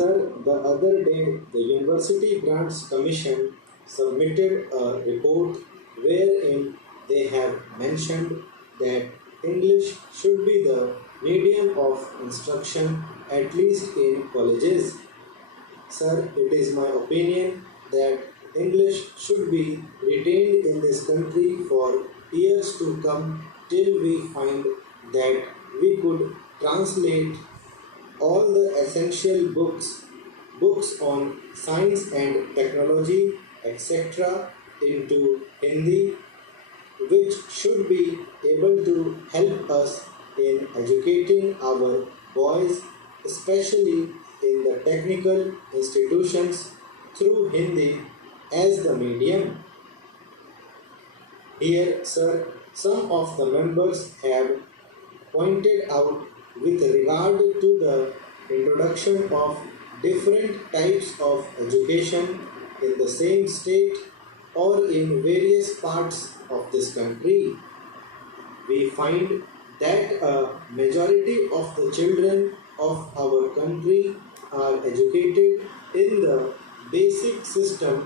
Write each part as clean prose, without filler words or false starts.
Sir, the other day the University Grants Commission submitted a report wherein they have mentioned that English should be the medium of instruction at least in colleges. Sir, it is my opinion that English should be retained in this country for years to come till we find that we could translate all the essential books on science and technology, etc., into Hindi, which should be able to help us in educating our boys, especially in the technical institutions, through Hindi as the medium. Here, sir, some of the members have pointed out with regard to the introduction of different types of education in the same state or in various parts of this country. We find that a majority of the children of our country are educated in the basic system,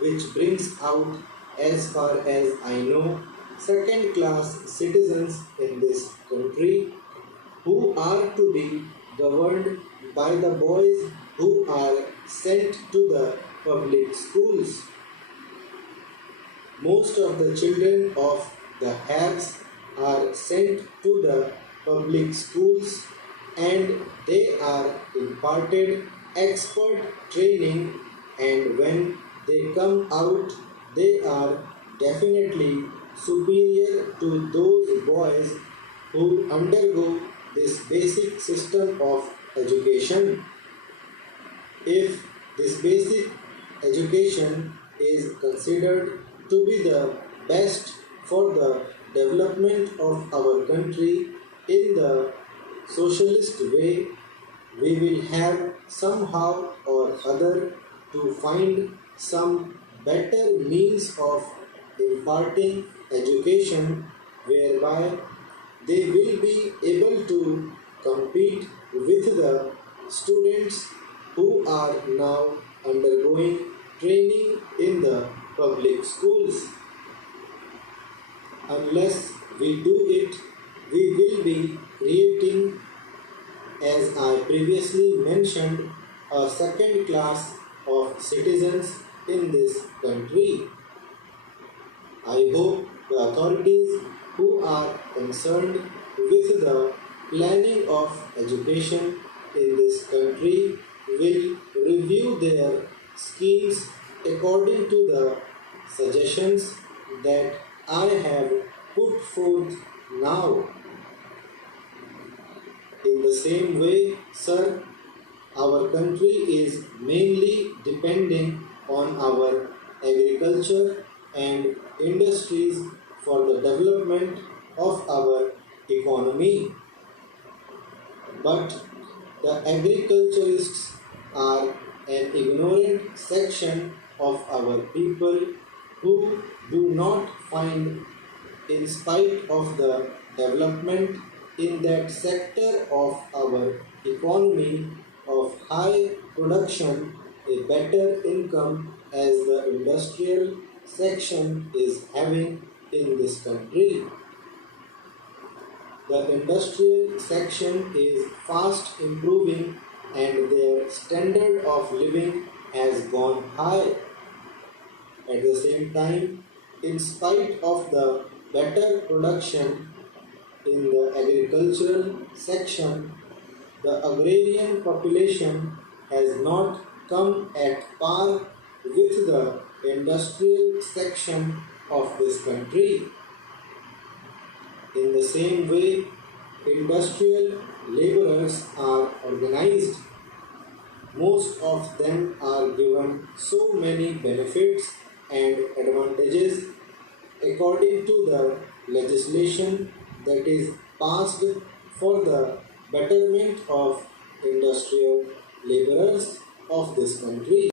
which brings out, as far as I know, second class citizens in this country who are to be governed by the boys who are sent to the public schools. Most of the children of the haves are sent to the public schools and they are imparted expert training, and when they come out they are definitely superior to those boys who undergo this basic system of education. If this basic education is considered to be the best for the development of our country in the socialist way, we will have somehow or other to find some better means of imparting education whereby they will be able to compete with the students who are now undergoing training in the public schools. Unless we do it, we will be creating, as I previously mentioned, a second class of citizens in this country. I hope the authorities who are concerned with the planning of education in this country will review their schemes according to the suggestions that I have put forth now. In the same way, sir, our country is mainly depending on our agriculture and industries for the development of our economy. But the agriculturists are an ignorant section of our people who do not find, in spite of the development in that sector of our economy of high production, a better income as the industrial section is having in this country. The industrial section is fast improving and their standard of living has gone high. At the same time, in spite of the better production in the agricultural section, the agrarian population has not come at par with the industrial section of this country. In the same way, industrial laborers are organized. Most of them are given so many benefits and advantages according to the legislation that is passed for the betterment of industrial laborers of this country.